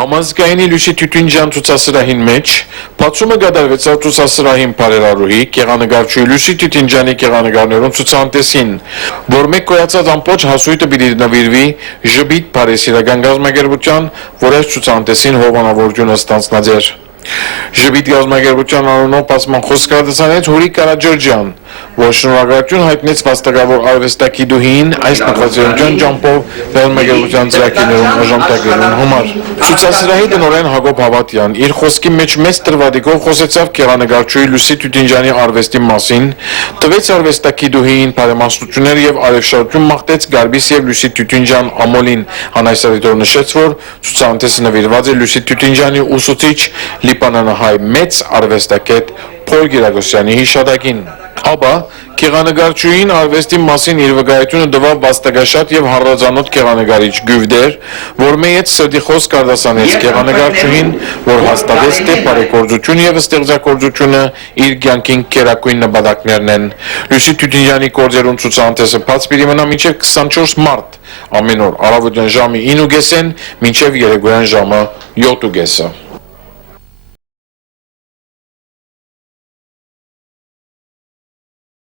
Համազգայինի Լուսի Տյութունջյան ցուցասրահին մեջ բացումը կատարվեցավ ցուցասրահին բարերարուհի գեղանկարչուհի Լուսի Տյութունջյանի գեղանկարներուն ցուցանտեսին, որ մեկ կոյացած ամբողջ հասույթը պիտի նվիրվի Ժբիտ բարեսիրական գազམ་ագերբության, որ այս ցուցանտեսին հովանավորությունը ստանձնած էր։ Ժբիտ գազམ་ագերբության անունով պասման խոսքարտացանեց Հուրիկ Կարաջորջյան, որ շնորհակալություն հայտնեց վաստակավոր արվեստագետուհին այս նախաձեռնության ջամփով գազམ་ագերբության ծրագրերում օժանդակելու համար։ Ցուցասրահի տնօրեն Հակոբ Հավատյան իր խոսքի մեջ մեծ տրվադիկով խոսեցավ գեղանկարչուհի Լուսի Տյութունջյանի արվեստի մասին, տվեց արվեստագետուհին բարեմաստություններ եւ արևշարություն մաղթեց Գարբիս եւ Լուսի Տյութունջյան ամոլին, անայսարիտոր նշեց, որ ցուցանտեսը նվիրված է Լուսի Տյութունջյանի ուսուցիչ Լիբանանահայ մեծ արվեստագետ Փոլ Գիրագոսյանի հիշատակին։ Ապա գեղանկարչուհին արվեստի մասին իր վկայությունը տվավ վաստակաշատ եւ հառաձանոտ գեղանկարիչ Գյուվդեր, որ մեծ սրտի խոսք արտասանեց գեղանկարչուհին, որ հաստատեց թե բարեգործություն եւ ստեղծագործությունը իր կյանքին կերակույն նպատակներն են։ Լուսի Տյութունջյանի գործերուն ցուցանտեսը բաց պիտի մնա մինչեւ 24 մարտ, ամեն օր առավոտյան ժամը 9:30-ին մինչեւ երեկոյան ժամը 7:30։